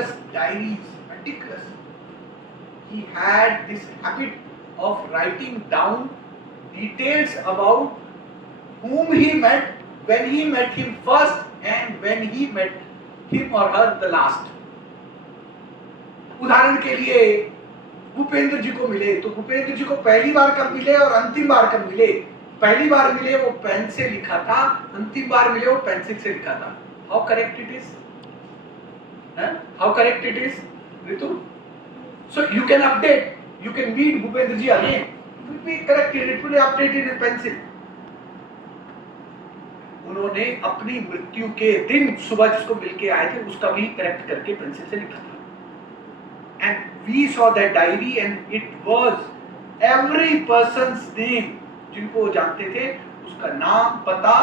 meticulous diaries, meticulous. He had this habit of writing down details about whom he met, when he met him first and when he met him or her the last. उदाहरण के लिए भूपेंद्र जी को मिले तो भूपेंद्र जी को पहली बार कब मिले और अंतिम बार कब मिले? पहली बार मिले वो पेन से लिखा था, अंतिम बार मिले वो पेंसिल से लिखा था. How correct it is? How correct it is Ritu? So you can update, you can meet Bhupendra ji again, it will be corrected, it will be updated in pencil. उन्होंने अपनी मृत्यु के दिन सुबह जिसको मिलके आए थे उसका भी करेक्ट करके पेंसिल से लिखा था. And we saw that diary and it was every person's name, जिनको वो जानते थे उसका नाम, पता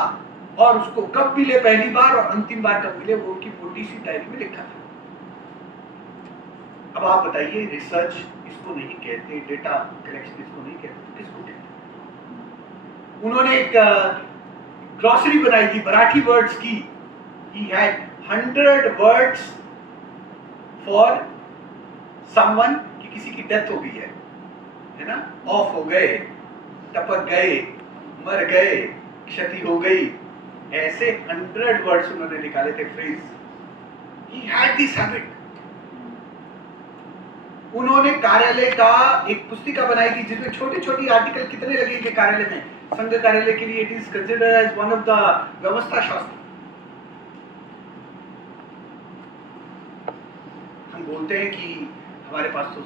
और उसको कब मिले पहली बार और अंतिम बार कब मिले वो उनकी छोटी सी डायरी में लिखा था. अब आप बताइए, रिसर्च इसको नहीं कहते, डेटा कलेक्शन इसको नहीं कहते, तो किसको कहते? उन्होंने एक ग्लॉसरी बनाई थी मराठी वर्ड्स की. He had 100 words for someone कि किसी की डेथ हो गई है ना, ऑफ हो गए, टपक गए, मर गए, क्षति हो गई, ऐसे 100 वर्ड्स उन्होंने निकाले थे, phrase. He had this habit. उन्होंने कार्यालय का एक पुस्तिका बनाई थी जिसमें छोटी छोटी आर्टिकल कितने लगेंगे कार्यालय में. संघ कार्यालय के लिए it is considered as one of the व्यवस्था शास्त्र. हम बोलते हैं कि हमारे पास तो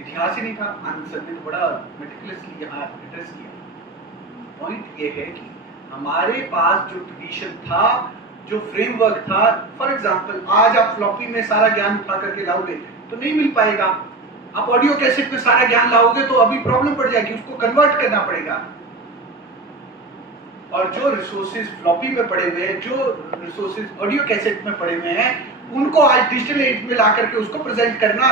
इतिहास ही नहीं था. आनंद सर ने तो बड़ा मेटिकुलसली यहाँ एड्रेस किया. पॉइंट ये है कि हमारे पास जो ट्रेडिशन था, जो फ्रेमवर्क था, फॉर एग्जांपल आज आप फ्लॉपी में सारा ज्ञान उठा करके लाओगे तो नहीं मिल पाएगा. आप ऑडियो कैसेट में सारा ज्ञान लाओगे तो अभी प्रॉब्लम पड़ जाएगी, उसको कन्वर्ट करना पड़ेगा. और जो रिसोर्सेज फ्लॉपी में पड़े हुए हैं, जो रिसोर्सेज ऑडियो कैसेट में पड़े हुए हैं, उनको आज डिजिटल एज में ला करके उसको प्रेजेंट करना.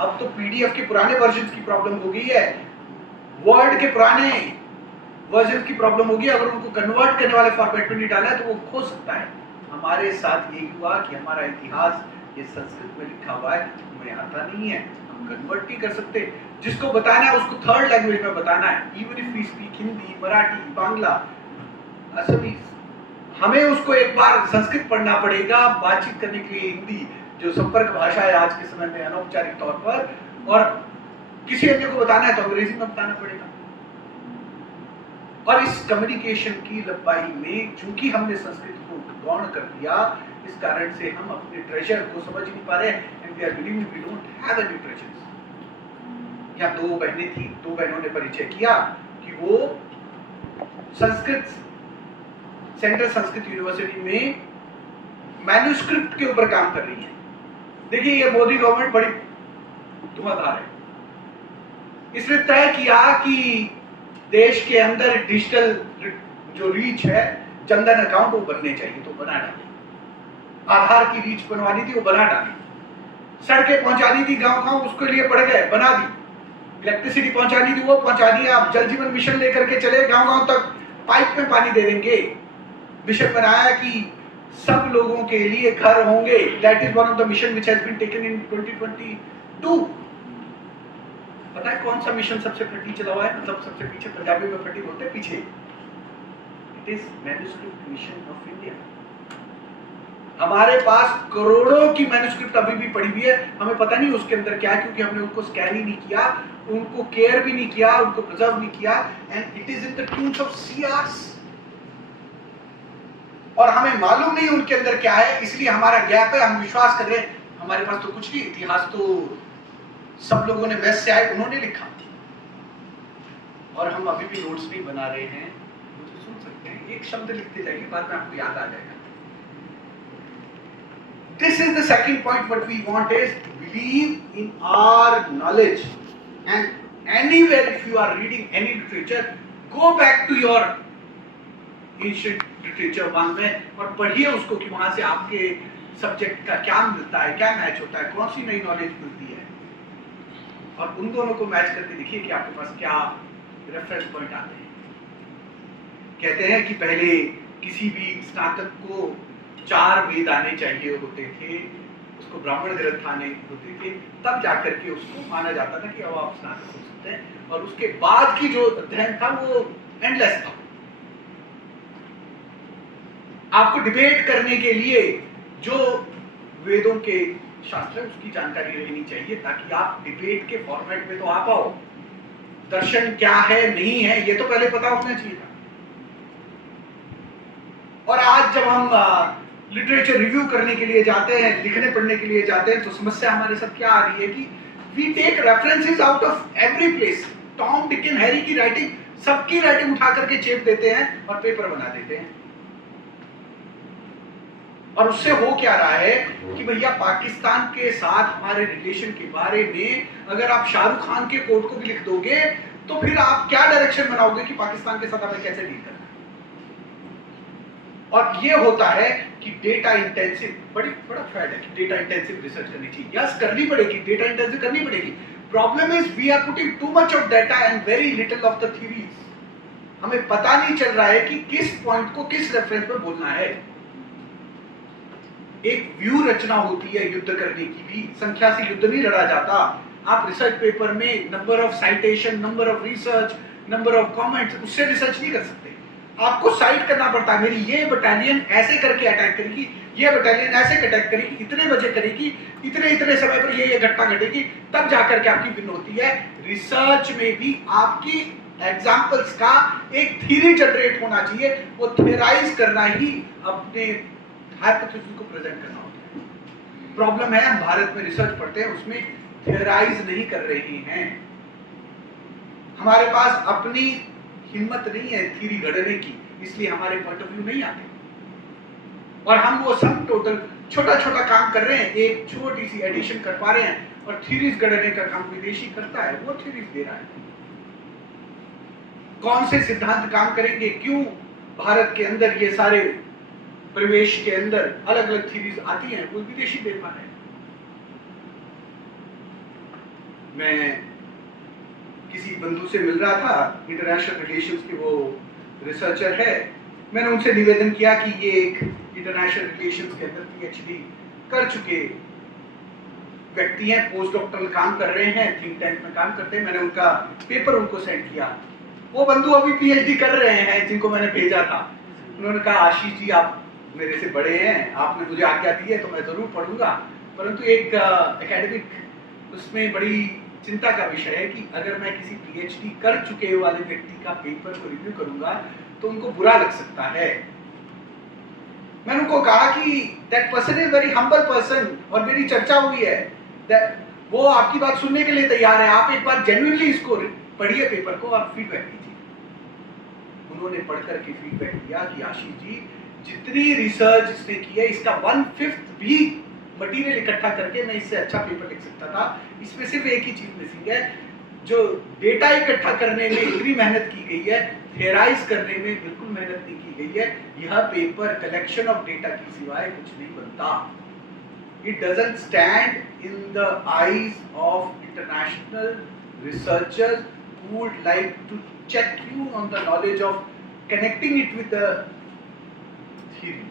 अब तो पीडीएफ के पुराने वर्जन की प्रॉब्लम हो गई है, वर्ड के पुराने वर्जन की प्रॉब्लम होगी. अगर उनको कन्वर्ट करने वाले फॉर्मेट में नहीं डाला है तो वो खो सकता है. हमारे साथ यही हुआ कि हमारा इतिहास ये संस्कृत में लिखा हुआ है, हमें आता नहीं है, हम कन्वर्ट नहीं कर सकते. जिसको बताना है उसको थर्ड लैंग्वेज में बताना है. Even if we speak Hindi, Marathi, Bangla, Assamese, हमें उसको एक बार संस्कृत पढ़ना पड़ेगा बातचीत करने के लिए. हिंदी जो संपर्क भाषा है आज के समय में अनौपचारिक तौर पर, और किसी अन्य को बताना है तो अंग्रेजी में बताना पड़ेगा. और इस कम्युनिकेशन की लंबाई में चूंकि हमने संस्कृत को गौण कर दिया, इस कारण से हम अपने ट्रेजर को समझ नहीं पा रहे हैं. And we are believing we don't have any treasures. यहाँ 2 बहनें थी, 2 बहनों ने परिचय किया कि वो संस्कृत सेंट्रल संस्कृत यूनिवर्सिटी में मैन्युस्क्रिप्ट के ऊपर काम कर रही है. देखिए ये मोदी गवर्नमेंट बड़ी धुआंधार है. इसने तय किया कि देश के अंदर डिजिटल जो रीच है, जनधन अकाउंट वो बनने चाहिए, तो बना डाली. आधार की रीच बनवानी थी, वो बना डाली. सड़कें पहुंचानी थी गांव-गांव, उसके लिए पड़ गए, बना दी. इलेक्ट्रिसिटी पहुंचानी थी, वो पहुंचा दी. आप जल जीवन मिशन लेकर के चले गांव-गांव तक, पाइप में पानी दे देंगे. मिशन बनाया कि सब लोगों के लिए घर होंगे. That is one of the mission which has been taken in 2022. पता है कौन सा मिशन सबसे फटी चला हुआ है? मतलब सबसे पीछे, पंजाबी में फटी बोलते हैं पीछे. It is manuscript mission of India. हमारे पास करोड़ों की मैन्युस्क्रिप्ट अभी भी पड़ी हुई है, हमें पता नहीं उसके अंदर क्या है, क्योंकि हमने उनको स्कैन ही नहीं किया, उनको केयर भी नहीं किया, उनको प्रिजर्व नहीं किया. And it is in the tunes of seers. और हमें मालूम नहीं उनके अंदर क्या है, इसलिए हमारा गैप है. हम विश्वास कर रहे हैं हमारे पास तो कुछ नहीं, इतिहास तो सब लोगों ने वेस्ट से आए उन्होंने लिखा, और हम अभी भी नोट्स नहीं बना रहे हैं. मुझे सुन सकते हैं, एक शब्द लिखते जाइए, बाद में आपको याद आ जाएगा. This is the second point. What we want is to believe in our knowledge. And anywhere if you are reading any literature, go back to your ancient literature one में और पढ़िए उसको कि वहाँ से आपके सब्जेक्ट का क्या मिलता है, क्या मैच होता है, कौन सी नई नॉलेज मिलती है, और उन दोनों को मैच करके देखिए कि आपके पास क्या रेफरेंस पॉइंट आते हैं. कहते हैं कि पहले किसी भी स्नातक को 4 वेद आने चाहिए होते थे, उसको ब्राह्मण ग्रंथ आने होते थे, तब जाकर के उसको माना जाता था कि अब आप स्नातक हो सकते हैं, और उसके बाद की जो अध्ययन था वो एंडलेस था। आपको डिबेट करने के लिए जो वेदों के शास्त्र है उसकी जानकारी रहनी चाहिए, ताकि आप डिबेट के फॉर्मेट में तो आ पाओ। दर्शन क्या है नहीं है ये तो पहले पता होना चाहिए था। और आज जब हम लिटरेचर रिव्यू करने के लिए जाते हैं, लिखने पढ़ने के लिए जाते हैं, तो समस्या हमारे साथ क्या आ रही है कि we take references out of every place. Tom Dick and Harry की राइटिंग, सबकी राइटिंग उठा करके चेप देते हैं और पेपर बना देते हैं। और उससे हो क्या रहा है कि भैया पाकिस्तान के साथ हमारे रिलेशन के बारे में अगर आप शाहरुख खान के कोट को भी लिख दोगे तो फिर आप क्या डायरेक्शन बनाओगे कि पाकिस्तान के साथ हमें कैसे डील करना है। और ये होता है कि डेटा इंटेंसिव, बड़ा फैक्ट है कि डेटा इंटेंसिव रिसर्च करनी चाहिए। यस, करनी पड़ेगी, डेटा इंटेंसिव करनी पड़ेगी। Problem is we are putting too much of data and very little of the theories. हमें पता नहीं चल रहा है कि किस पॉइंट को किस रेफरेंस पर बोलना है। एक व्यू रचना होती है युद्ध करने की भी, संख्या से युद्ध नहीं लड़ा जाता। आप रिसर्च पेपर में number of citation, number of research, number of comments, उससे रिसर्च नहीं कर सकते। आपको साइट करना पड़ता है, मेरी ये बटालियन ऐसे करके अटैक करेगी, ये बटालियन ऐसे अटैक करेगी, इतने बजे करेगी, इतने समय पर ये घटना घटेगी, तब जाकर के आपकी विन होती है। रिसर्च में भी आपकी एग्जांपल्स का एक थ्योरी जनरेट होना चाहिए, वो थ्योराइज करना ही अपने हाइपोथेसिस को प्रेजेंट करना होता है। प्रॉब्लम है हम भारत में रिसर्च पढ़ते हैं उसमें थ्योराइज नहीं कर रहे हैं। हमारे पास अपनी हिम्मत नहीं है थ्योरी गढ़ने की, इसलिए हमारे पॉइंट ऑफ व्यू नहीं आते और हम वो सब टोटल छोटा छोटा काम कर रहे हैं, एक छोटी सी एडिशन कर पा रहे हैं और थ्योरीज गढ़ने का काम विदेशी करता है, वो थ्योरीज दे रहा है। कौन से सिद्धांत काम करेंगे, क्यों भारत के अंदर ये सारे प्रवेश के अंदर अलग अलग थ्योरीज आती हैं, वो विदेशी दे पा रहे हैं। मैं किसी बंधु से मिल रहा था, इंटरनेशनल रिलेशंस के वो रिसर्चर है। मैंने उनसे निवेदन किया कि ये एक इंटरनेशनल रिलेशंस के अंदर पीएचडी कर चुके व्यक्ति हैं, पोस्ट डॉक्टरल काम कर रहे हैं, थिंक टैंक में काम करते हैं। मैंने उनका पेपर उनको सेंड किया। वो बंधु अभी पीएचडी कर रहे हैं जिनको मैंने भेजा था। उन्होंने कहा आशीष जी आप मेरे से बड़े हैं, आपने मुझे आज्ञा दी है तो मैं जरूर पढ़ूंगा, परंतु एक एकेडमिक उसमें बड़ी चिंता का विषय है कि अगर मैं किसी पीएचडी कर चुके वाले व्यक्ति का पेपर को रिव्यू करूंगा तो उनको बुरा लग सकता है। मैंने उनको कहा कि that person is very humble person और मेरी चर्चा हुई है, वो आपकी बात सुनने के लिए तैयार है, आप एक बार जेन्युइनली इसको पढ़िए पेपर को और फीडबैक दीजिए। उन्होंने पढ़कर के फीडबैक दिया कि आशीष जी जितनी रिसर्च इसने की है इसका 1/5 भी मटेरियल इकट्ठा करके मैं इससे अच्छा पेपर लिख सकता था। इसमें सिर्फ एक ही चीज मिसिंग है, जो डेटा इकट्ठा करने में इतनी मेहनत की गई है, थ्योराइज करने में बिल्कुल मेहनत नहीं की गई है। यह पेपर कलेक्शन ऑफ डेटा की सिवाय कुछ नहीं बनता। It doesn't stand in the eyes of international researchers who would like to check you on the knowledge of connecting it with the theory.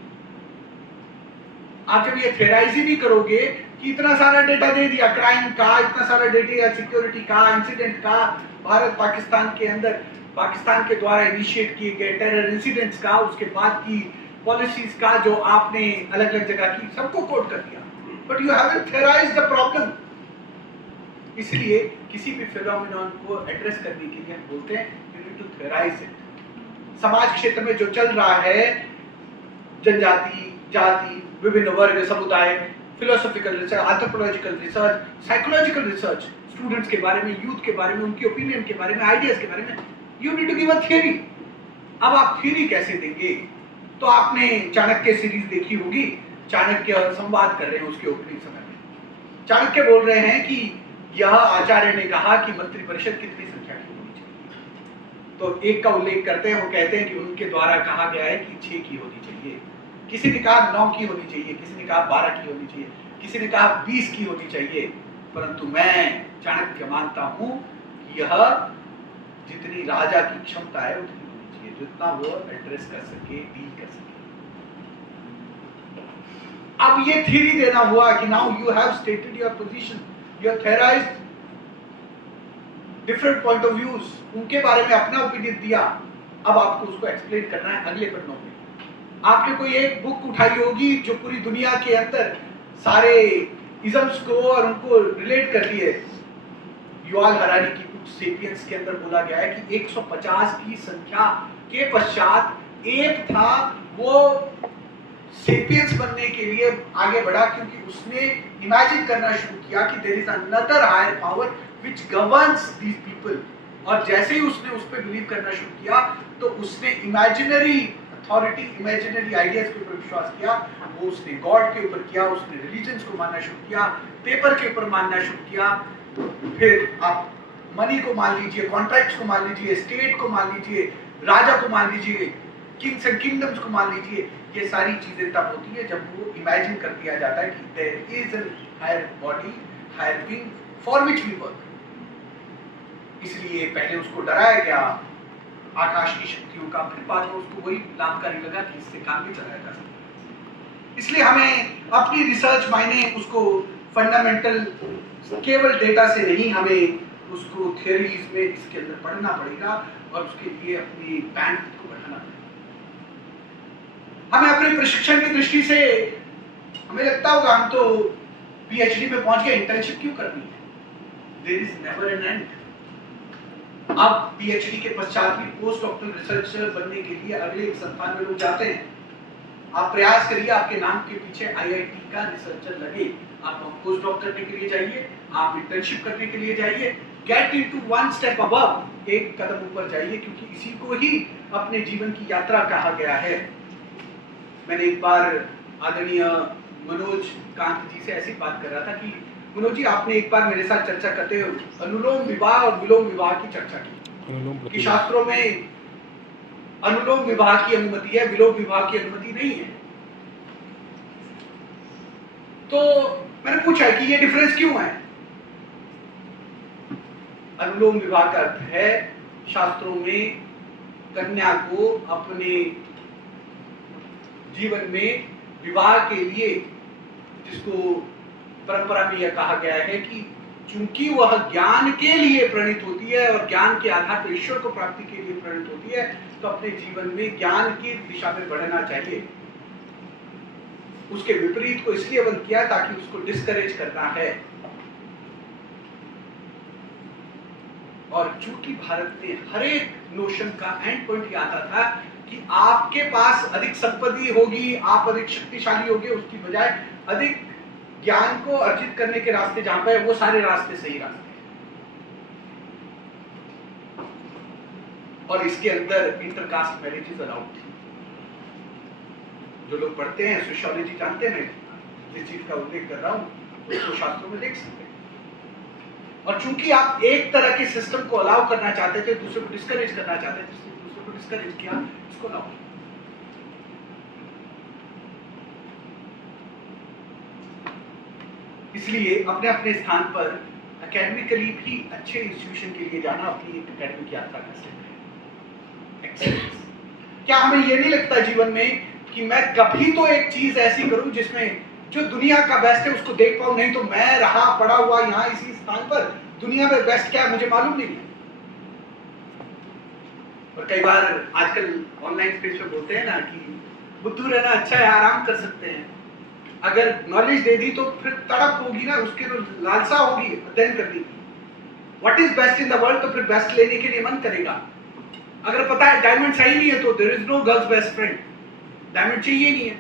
आप जब ये थ्योराइज ही नहीं करोगे कि इतना सारा डेटा दे दिया क्राइम का, इतना सारा डेटा सिक्योरिटी का, इंसिडेंट का, भारत पाकिस्तान के अंदर पाकिस्तान के द्वारा इनिशिएट किए गए टेरर इंसिडेंट्स का, उसके बाद की पॉलिसीज का जो आपने अलग अलग जगह की, सबको कोट कर दिया, but you haven't theorised the problem. इसलिए किसी भी फिनोमेनन को एड्रेस करने के लिए हम बोलते हैं you need to theorize it. समाज क्षेत्र में जो चल रहा है, जनजाति, जाति, विभिन्न वर्ग, समुदाय, philosophical research, anthropological research, psychological research, students के बारे में, यूथ के बारे में, उनकी ओपिनियन के बारे में, आइडियाज के बारे में, you need to give a theory. अब आप थ्योरी कैसे देंगे? तो आपने चाणक्य सीरीज देखी होगी, चाणक्य संवाद कर रहे हैं उसके ओपनिंग समय में। चाणक्य बोल रहे हैं कि यह आचार्य ने कहा कि मंत्रिपरिषद कितनी संख्या की होनी चाहिए, तो एक का उल्लेख करते हैं, वो कहते हैं कि उनके द्वारा कहा गया है कि 6 की होनी चाहिए, किसी ने कहा 9 की होनी चाहिए, किसी ने कहा 12 की होनी चाहिए, किसी ने कहा 20 की होनी चाहिए, परंतु मैं चाणक्य मानता हूं कि यह जितनी राजा की क्षमता है उतनी होनी चाहिए, जितना वो एड्रेस कर सके, डील कर सके। अब ये थ्योरी देना हुआ कि now you have stated your position, you have theorised different point of views, उनके बारे में अपना ओपिनियन दिया, अब आपको उसको एक्सप्लेन करना है अगले पन्नों में। आपने कोई एक बुक उठाई होगी जो पूरी दुनिया के अंदर सारे इज़म्स को और उनको रिलेट कर दिए। युवाल हरारी की बुक सेपियंस के अंदर बोला गया है कि 150 की संख्या के पश्चात एक था वो सेपियंस बनने के लिए आगे बढ़ा, क्योंकि उसने इमेजिन करना शुरू किया कि there is another higher power which governs these people, और जैसे ही उसने उस पर बिलीव करना शुरू किया तो उसने इमेजिनरी अथॉरिटी, इमेजिनरी आइडियाज के ऊपर विश्वास किया, वो उसने गॉड के ऊपर किया, उसने रिलीजन्स को मानना शुरू किया, पेपर के ऊपर मानना शुरू किया, फिर आप मनी को मान लीजिए, कॉन्ट्रैक्ट्स को मान लीजिए, स्टेट को मान लीजिए, राजा को मान लीजिए, किंग्स एंड किंगडम्स को मान लीजिए। ये सारी चीजें तब होती है जब वो इमेजिन कर दिया जाता है कि there is an higher body, higher being for which we work. इसलिए पहले उसको डराया गया आकाश की शक्तियों का, फिर बाद में उसको वही लाभकारी लगा कि इससे काम भी चलाया जा सकता है। इसलिए हमें अपनी रिसर्च मायने उसको फंडामेंटल केवल डेटा से नहीं, हमें उसको थ्योरीज में इसके अंदर पढ़ना पड़ेगा और उसके लिए अपनी बैंडविड्थ को बढ़ाना पड़ेगा। हमें अपने प्रशिक्षण की दृष्टि से हमें लगता होगा हम तो पीएचडी में पहुंच गए, इंटर्नशिप क्यों करनी है? There is never an end. अब पीएचडी के पश्चात भी पोस्ट डॉक्टरल रिसर्चर बनने के लिए अगले एक संस्थान में लोग जाते हैं। आप प्रयास करिए, आपके नाम के पीछे आईआईटी का रिसर्चर लगे। आप पोस्ट डॉक्टर करने के लिए जाइए, आप इंटर्नशिप करने के लिए जाइए, get into one step above, एक कदम ऊपर जाइए, क्योंकि इसी को ही अपने जीवन की यात्रा कहा गया है। मैंने एक बार आदरणीय मनोज कांत जी से ऐसी बात कर रहा था कि मनोज जी, आपने एक बार मेरे साथ चर्चा करते हुए अनुलोम विवाह और विलोम विवाह की चर्चा की कि शास्त्रों में अनुलोम विवाह की अनुमति है, विलोम विवाह की अनुमति नहीं है। तो मैंने पूछा कि ये डिफरेंस क्यों है? अनुलोम विवाह का अर्थ है शास्त्रों में कन्या को अपने जीवन में विवाह के लिए, जिसको परंपरा में यह कहा गया है कि चूंकि वह ज्ञान के लिए प्रणीत होती है और ज्ञान के आधार पर ईश्वर को प्राप्ति के लिए प्रणीत होती है, तो अपने जीवन में ज्ञान की दिशा में बढ़ना चाहिए। उसके विपरीत को इसलिए बंद किया ताकि उसको डिस्करेज करना है। और चूंकि भारत में हर एक नोशन का एंड पॉइंट ये आता था कि आपके पास अधिक संपत्ति होगी, आप अधिक शक्तिशाली होगे, उसकी बजाय अधिक ज्ञान को अर्जित करने के रास्ते जहां पे वो सारे रास्ते सही रास्ते हैं। और इसके अंदर इंटरकास्ट मैरिजेस अलाउड थी। जो लोग पढ़ते हैं सोशियोलॉजी जानते हैं, जिस चीज का उल्लेख कर रहा हूं उसको शास्त्रों में देख सकते हैं। और चूंकि आप एक तरह के सिस्टम को अलाउ करना चाहते थे, दूसरे को डिस्करेज करना चाहते थे, दूसरे को डिस्करेज किया, इसको अलाउ किया। इसलिए अपने अपने स्थान पर एकेडमिकली भी अच्छे इंस्टीट्यूशन के लिए जाना अपनी एक एकेडमिक यात्रा का स्टेप है। एक्सेलेंस। क्या हमें ये नहीं लगता जीवन में कि मैं कभी तो एक चीज ऐसी करूं जिसमें जो दुनिया का बेस्ट है उसको देख पाऊं? नहीं तो मैं रहा पड़ा हुआ यहाँ इसी स्थान पर, दुनिया में बेस्ट क्या है मुझे मालूम नहीं है। और कई बार आजकल ऑनलाइन स्पेस पे बोलते हैं ना कि बुद्धू रहना अच्छा है, आराम कर सकते हैं। अगर नॉलेज दे दी तो फिर तड़प होगी ना, उसके तो लालसा होगी अध्ययन करने की। What is best in the world, तो फिर बेस्ट लेने के लिए मन करेगा। अगर पता है डायमंड सही नहीं है तो there is no girls best friend, diamond चाहिए नहीं है।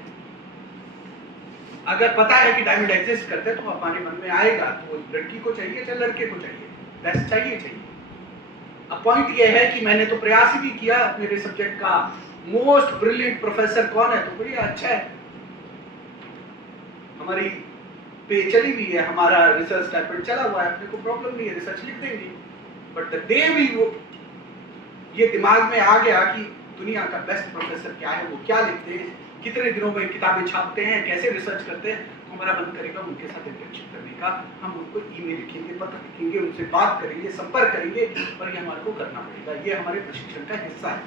अगर पता है कि डायमंड एग्जिस्ट करते हैं तो हमारे मन में आएगा तो लड़की को चाहिए चाहे लड़के को चाहिए, बेस्ट चाहिए। अब पॉइंट ये है कि मैंने तो प्रयास ही भी किया, मेरे सब्जेक्ट का मोस्ट ब्रिलियंट प्रोफेसर कौन है, तो बढ़िया अच्छा है, हमारी पे चली हुई है, हमारा रिसर्च स्टाइपेंड चला हुआ है, अपने को प्रॉब्लम नहीं है, रिसर्च लिख देंगे। बट द डे वी वो ये दिमाग में आ गया कि दुनिया का बेस्ट प्रोफेसर क्या है, वो क्या लिखते हैं, कितने दिनों में किताबें छापते हैं, कैसे रिसर्च करते हैं, तो हमारा मन करेगा उनके साथ इंटरेक्शन करने का। हम उनको ईमेल लिखेंगे, पत्र लिखेंगे, उनसे बात करेंगे, संपर्क करेंगे, और ये हमारे को करना पड़ेगा। ये हमारे प्रशिक्षण का हिस्सा है।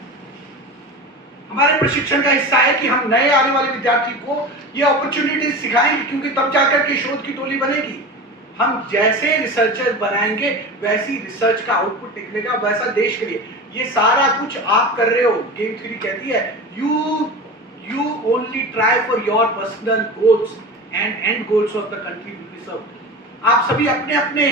हमारे प्रशिक्षण का हिस्सा है कि हम नए आने वाले विद्यार्थी को ये अपॉर्चुनिटी सिखाएंगे, क्योंकि तब जाकर के शोध की टोली बनेगी। हम जैसे रिसर्चर बनाएंगे वैसी रिसर्च का आउटपुट निकलेगा, वैसा देश के लिए। ये सारा कुछ आप कर रहे हो। गेम थ्योरी कहती है you only try for your personal goals and end goals of the country will be served। आप सभी अपने अपने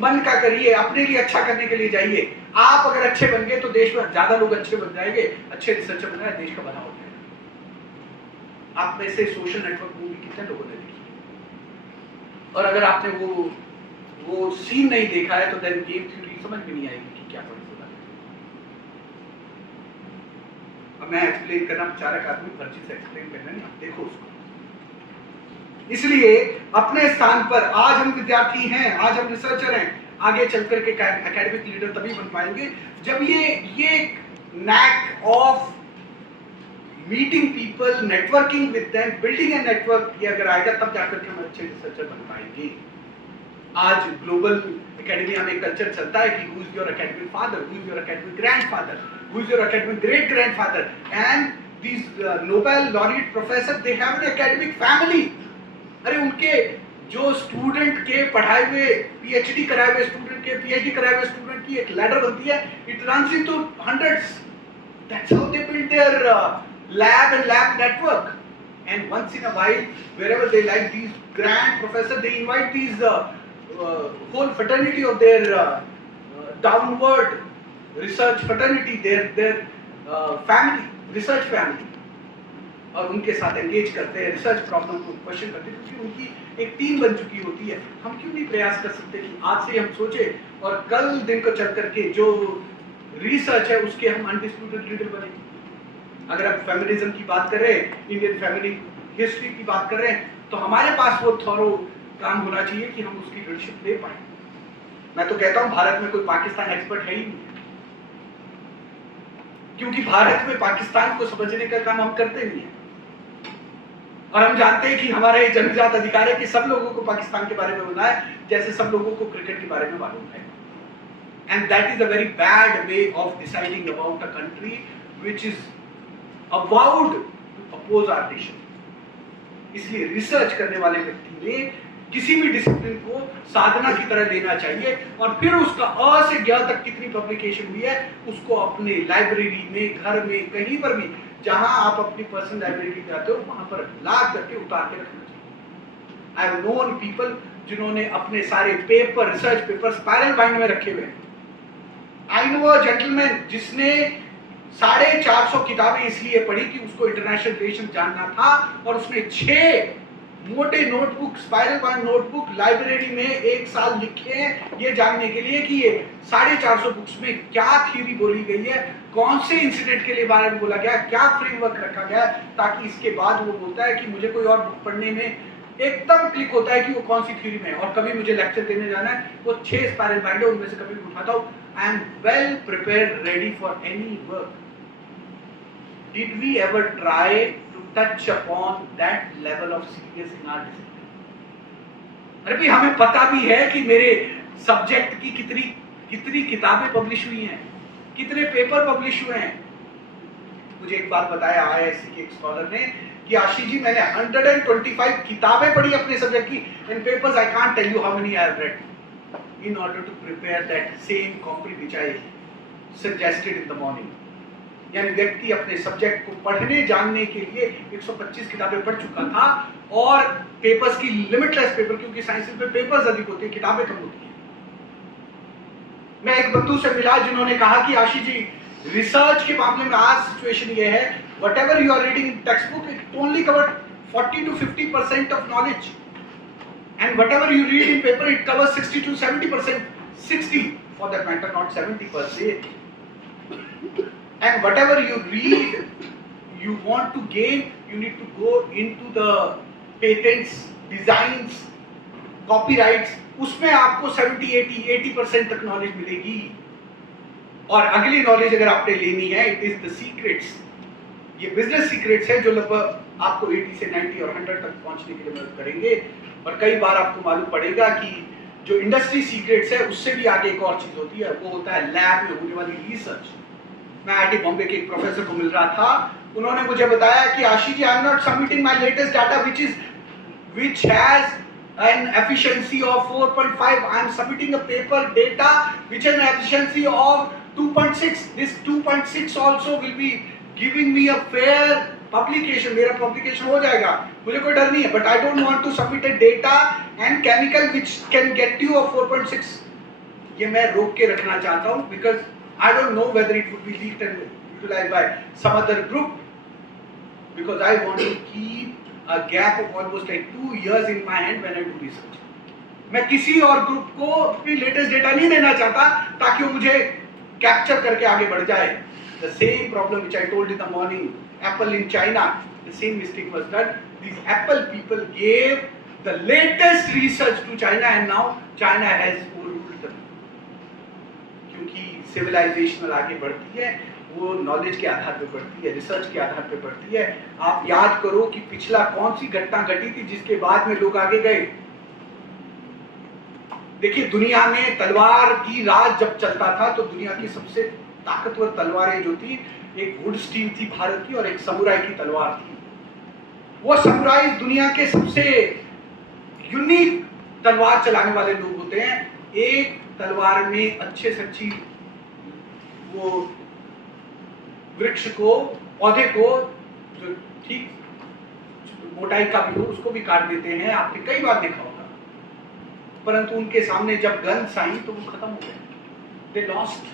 मन का करिए, अपने लिए अच्छा करने के लिए जाइए। आप अगर अच्छे बन गए तो देश में ज्यादा लोग अच्छे बन जाएंगे, अच्छे रिसर्चर बन जाएंगे, देश का भला हो जाएगा। आप में से सोशल नेटवर्क मूवी कितने लोगों ने देखी? और अगर आपने वो सीन नहीं देखा है तो देन गेम थ्योरी समझ में नहीं आएगी कि क्या पढ़। अब मैं एक्सप्लेन करना बेचारा आदमी फर्जी से एक्सप्लेन करना नहीं, आप देखो उसको। इसलिए अपने स्थान पर आज हम विद्यार्थी हैं, आज हम रिसर्चर हैं। आगे चलकर के एकेडमिक लीडर तभी बन पाएंगे जब ये NAAC of meeting people, networking with them, building a network, ये अगर आएगा तब जाकर के हम अच्छे रिसर्चर बन पाएंगे। आज ग्लोबल एकेडमिया में कल्चर चलता है कि who is your academic father, who is your academic grandfather, who is your academic great grandfather, and these Nobel laureate professor they have an academic family। अरे उनके जो स्टूडेंट के पढ़ाए हुए पीएचडी कराए हुए स्टूडेंट के पीएचडी कराए हुए स्टूडेंट की एक लैडर बनती है, it runs into hundreds. That's how they build their lab and lab network, and once in a while wherever they like these grand professor they invite these whole fraternity of their downward research fraternity, their family, research family, और उनके साथ engage करते हैं, research problem को question करते हैं, क्योंकि उनकी एक टीम बन चुकी होती है। हम क्यों नहीं प्रयास कर सकते कि आज से हम सोचे और कल दिन को चल करके जो रिसर्च है उसके हम अनडिस्प्यूटेड लीडर बने। अगर आप फेमिनिज्म की बात कर रहे हैं, इंडियन फैमिली हिस्ट्री की बात कर रहे हैं, तो हमारे पास वो थॉरो काम होना चाहिए कि हम उसकी लीडरशिप ले पाए। मैं तो कहता हूं भारत में कोई पाकिस्तान एक्सपर्ट है ही नहीं, क्योंकि भारत में पाकिस्तान को समझने का काम हम करते नहीं है। और हम जानते हैं कि हमारा ये जन्मजात अधिकार है कि सब लोगों को पाकिस्तान के बारे में बोलना है जैसे सब लोगों को क्रिकेट के बारे में मालूम है। And that is a very bad way of deciding about a country which is avowed to oppose our nation. इसलिए रिसर्च करने वाले व्यक्ति ने किसी भी डिसिप्लिन को साधना की तरह लेना चाहिए, और फिर उसका अ से ज्ञ तक कितनी पब्लिकेशन हुई है उसको अपने लाइब्रेरी में, घर में, कहीं पर भी जहां आप अपनी पर्सनल लाइब्रेरी जाते हो वहां पर ला करके उतार के रखना चाहिए। आई हैव नोन पीपल जिन्होंने अपने सारे paper, research paper spiral bind में रखे हुए हैं। आई नो अ जेंटलमैन जिसने 450 किताबें इसलिए पढ़ी कि उसको इंटरनेशनल रिलेशन जानना था, और उसने 6 मोटे notebook, spiral bind notebook library में एक साल लिखे हैं ये जानने के लिए कि ये 450 बुक्स में क्या थ्योरी बोली गई है, कौन से इंसिडेंट के लिए बारे में बोला गया, क्या फ्रेमवर्क रखा गया, ताकि इसके बाद वो बोलता है कि मुझे कोई और बुक पढ़ने में एकदम क्लिक होता है कि वो कौन सी थ्योरी में है। और कभी मुझे लेक्चर देने जाना है, वो 6 स्पाइरल बाइंड है, उनमें से कभी भी उठाता हूँ। I am well prepared, ready for any work. Did we ever try touch upon that level of serious in our discipline? अरे भाई हमें पता भी है कि मेरे सब्जेक्ट की कितनी किताबें पब्लिश हुई हैं, कितने पेपर पब्लिश हुए हैं। मुझे एक बात बताया आईआईएससी के एक स्कॉलर ने कि आशीष जी मैंने 125 किताबें पढ़ी अपने सब्जेक्ट की, in papers I can't tell you how many I have read in order to prepare that same copy which I suggested in the morning. यानी व्यक्ति अपने सब्जेक्ट को पढ़ने जानने के लिए 125 किताबें पढ़ चुका था, और पेपर्स की लिमिटलेस पेपर, क्योंकि साइंस में पेपर्स अधिक होते हैं, किताबें कम होती हैं। मैं एक बंधु से मिला जिन्होंने कहा कि आशीष जी रिसर्च के मामले में आज सिचुएशन ये है, whatever you are reading in textbook it only cover 40 to 50% of knowledge, and whatever you read in paper it cover 60 to 70%, 60 for that matter, not 70%। And whatever you read, you want to gain, you need to go into the patents, designs, copyrights, उसमें आपको 70-80% तक knowledge मिलेगी। और अगली knowledge अगर आपने लेनी है, इट इज द सीक्रेट्स, ये बिजनेस सीक्रेट्स है जो लगभग आपको 80 से 90 और 100 तक पहुंचने के लिए मदद करेंगे। और कई बार आपको मालूम पड़ेगा कि जो इंडस्ट्री सीक्रेट्स है उससे भी आगे एक और चीज होती है, वो होता है लैब में होने वाली रिसर्च। मैं आईआईटी बॉम्बे के एक प्रोफेसर को मिल रहा था, उन्होंने मुझे बताया कि Ashish ji, I am not submitting my latest data which has an efficiency of 4.5. I am submitting a paper data which has an efficiency of 2.6. This 2.6 also will be giving me a fair publication. मेरा publication हो जाएगा, मुझे कोई डर नहीं है, but I don't want to submit a data and chemical which can get you a 4.6. ये मैं रोक के रखना चाहता हूँ because I don't know whether it would be leaked and utilized by some other group, because I want to keep a gap of almost like 2 years in my hand when I do research. मैं किसी और group को अपनी latest data नहीं देना चाहता ताकि वो मुझे कैप्चर करके आगे बढ़ जाए. The same problem which I told in the morning, Apple in China, the same mistake was done. These Apple people gave the latest research to China and now China has overruled them. क्योंकि civilisation आगे बढ़ती है, वो knowledge के आधार पे बढ़ती है, research के आधार पे बढ़ती है. आप याद करो कि पिछला कौन सी घटना घटी थी जिसके बाद में लोग आगे गए. देखिए, दुनिया में तलवार की राज जब चलता था तो दुनिया की सबसे ताकतवर तलवारें जो थी, एक वुड स्टील थी भारत की और एक समुराई की तलवार थी. वो समुराई दुनिया के सबसे यूनिक तलवार चलाने वाले लोग होते हैं. एक तलवार में अच्छे से अच्छी वो वृक्ष को, पौधे को, जो ठीक मोटाई का भी हो, उसको भी काट देते हैं. आपने कई बार देखा होगा. परंतु उनके सामने जब गन्स आई तो वो खत्म हो गए. They lost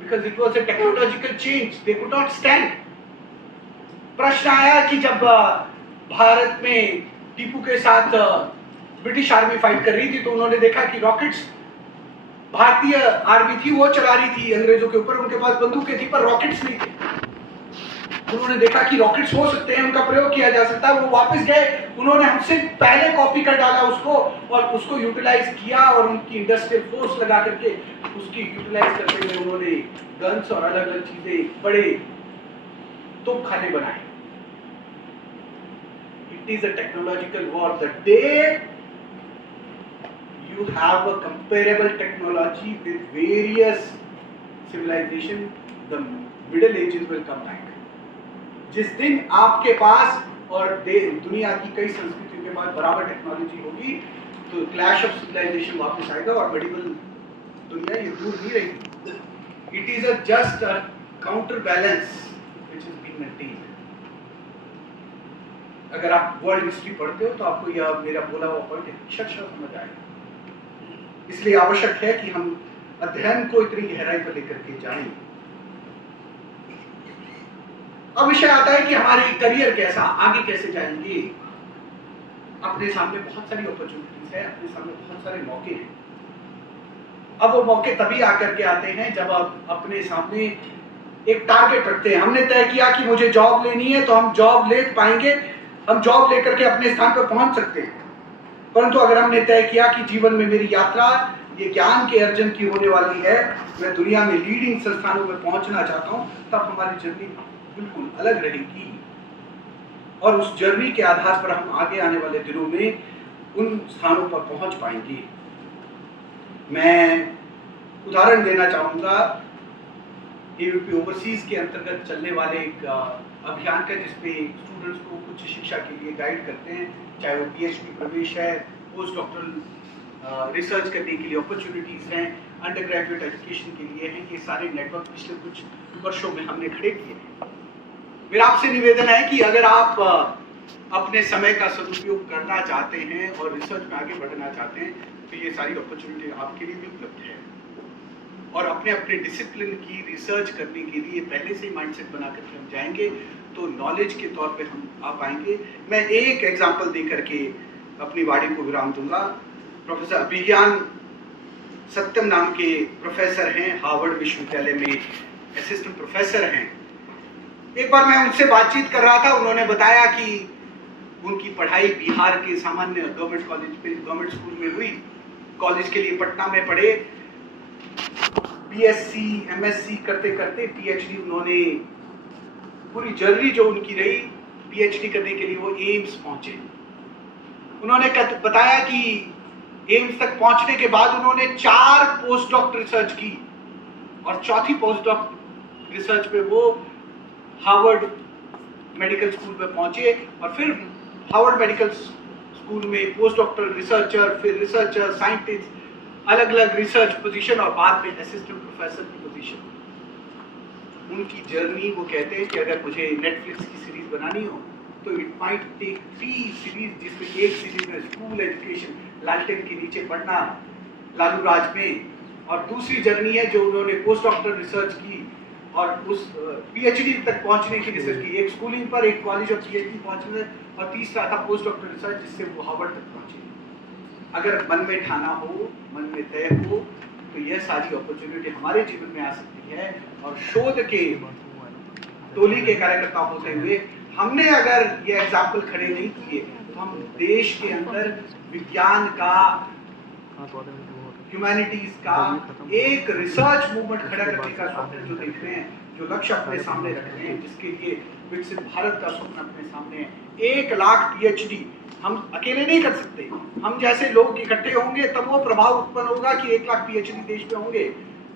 because it was a technological change. They could not stand. प्रश्न आया कि जब भारत में टीपू के साथ ब्रिटिश आर्मी फाइट कर रही थी तो उन्होंने देखा कि रॉकेट्स भारतीय आर्मी थी वो चला रही थी अंग्रेजों के ऊपर. उनके पास बंदूकें थी पर रॉकेट्स नहीं थे. उन्होंने देखा कि रॉकेट्स हो सकते हैं, उनका प्रयोग किया जा सकता है. वो वापस गए, उन्होंने हमसे पहले कॉपी कर डाला उसको और उसको यूटिलाइज किया और उनकी इंडस्ट्रियल फोर्स लगा करके उसकी यूटिलाइज करते हुए उन्होंने गन्स और अलग अलग चीजें, बड़े तोपखाने बनाए. It is a technological war. The day you have a comparable technology with various civilization, the middle ages will come back. जिस दिन आपके पास और दुनिया की कई संस्कृतियों के पास बराबर टेक्नोलॉजी होगी तो क्लैश ऑफ सिविलाइजेशन वापस आएगा और मेडिवल दुनिया ये दूर नहीं रहेगी. It is a just a counter balance which is being maintained. अगर आप वर्ल्ड हिस्ट्री पढ़ते हो तो आपको यह मेरा बोला हुआ पॉइंट अक्षरशः समझ आएगा. इसलिए आवश्यक है कि हम अध्ययन को इतनी गहराई पर लेकर के जाएं. अब विषय आता है कि हमारी करियर कैसा, आगे कैसे जाएंगे. अपने सामने बहुत सारी अपॉर्चुनिटीज है, अपने सामने बहुत सारे मौके हैं. अब वो मौके तभी आकर के आते हैं जब आप अपने सामने एक टारगेट रखते हैं. हमने तय किया कि मुझे जॉब लेनी है तो हम जॉब ले पाएंगे, हम जॉब लेकर के अपने स्थान पर पहुंच सकते हैं. परंतु अगर हमने तय किया कि जीवन में मेरी यात्रा ये ज्ञान के अर्जन की होने वाली है, मैं दुनिया में लीडिंग संस्थानों में पहुंचना चाहता हूं, तब हमारी जर्नी बिल्कुल अलग रहेगी. और उस जर्नी के आधार पर हम आगे आने वाले दिनों में उन स्थानों पर पहुंच पाएंगे. मैं उदाहरण देना चाहूँगा एबीवीपी ओवरसीज के अंतर्गत चलने वाले एक अभियान का, जिसपे स्टूडेंट्स को उच्च शिक्षा के लिए गाइड करते हैं, चाहे वो पीएचडी प्रवेश है, पोस्ट डॉक्टरल रिसर्च करने के लिए अपॉर्चुनिटीज़ हैं, अंडर ग्रेजुएट एजुकेशन के लिए हैं. ये सारे नेटवर्क पिछले कुछ वर्षों में हमने खड़े किए हैं. मेरा आपसे निवेदन है कि अगर आप अपने समय का सदुपयोग करना चाहते हैं और रिसर्च में आगे बढ़ना चाहते हैं तो ये सारी अपॉर्चुनिटी आपके लिए भी उपलब्ध है. और अपने अपने डिसिप्लिन की रिसर्च करने के लिए पहले से ही माइंडसेट बना करके हम जाएंगे तो नॉलेज के तौर पे हम आ पाएंगे. मैं एक एग्जांपल दे करके अपनी वाणी को विराम दूंगा. प्रोफेसर अभिज्ञान सत्यम नाम के प्रोफेसर हैं, हार्वर्ड विश्वविद्यालय में असिस्टेंट प्रोफेसर हैं. एक बार मैं उनसे बातचीत कर रहा था. उन्होंने बताया कि उनकी पढ़ाई बिहार के सामान्य गवर्नमेंट कॉलेज पे, गवर्नमेंट स्कूल में हुई. कॉलेज के लिए पटना में पढ़े, बीएससी एमएससी करते करते पीएचडी उन्होंने, पूरी जर्नी जो उनकी रही पीएचडी करने के लिए वो एम्स पहुंचे. उन्होंने बताया कि एम्स तक पहुंचने के बाद उन्होंने 4 पोस्ट डॉक रिसर्च की और चौथी पोस्ट डॉक रिसर्च पे वो हार्वर्ड मेडिकल स्कूल में पहुंचे और फिर हार्वर्ड मेडिकल स्कूल में पोस्ट डॉक्टरल रिसर्चर, फिर रिसर्चर, साइंटिस्ट, अलग अलग रिसर्च पोजीशन और बाद में असिस्टेंट प्रोफेसर की पोजीशन। उनकी जर्नी, वो कहते हैं कि अगर मुझे नेटफ्लिक्स की सीरीज बनानी हो तो इट माइट टेक 3 सीरीज, जिसमें एक सीरीज में स्कूल एजुकेशन लालटेन के नीचे पढ़ना लालू राज में, और दूसरी जर्नी है जो उन्होंने पोस्ट डॉक्टरल रिसर्च की और उस पीएचडी तक पहुंचने की रिसर्च की, एक स्कूलिंग पर, एक कॉलेज और पीएचडी पहुंचने, और तीसरा था पोस्ट डॉक्टरल रिसर्च जिससे वो हार्वर्ड तक पहुंचे। अगर मन में ठाना हो, मन में तय हो, तो यह सारी अपॉर्चुनिटी हमारे जीवन में आ सकती है। और शोध के टोली के कार्यकर्ता होते हुए हमने अगर ये एग्जाम्पल खड़े नहीं किए तो हम देश के अंदर विज्ञान का, ह्यूमैनिटीज का एक रिसर्च मूवमेंट खड़ा करने का स्वप्न जो देख रहे हैं, जो लक्ष्य अपने सामने रख रहे हैं, जिसके लिए विकसित भारत का स्वप्न अपने सामने है। 1 लाख पीएचडी हम अकेले नहीं कर सकते, हम जैसे लोग इकट्ठे होंगे तब वो प्रभाव उत्पन्न होगा कि 1 लाख पीएचडी देश में होंगे।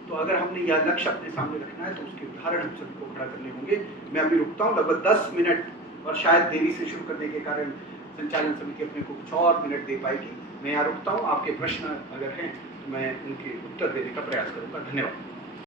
तो अगर हमने यह लक्ष्य अपने सामने रखना है तो उसके उदाहरण हम सभी को खड़ा करने होंगे। मैं अभी रुकता हूँ, लगभग 10 मिनट, और शायद देरी से शुरू करने के कारण संचालन समिति अपने को कुछ और मिनट दे पाएगी। मैं यहाँ रुकता हूँ, आपके प्रश्न अगर हैं तो मैं उनके उत्तर देने का प्रयास करूँगा। धन्यवाद।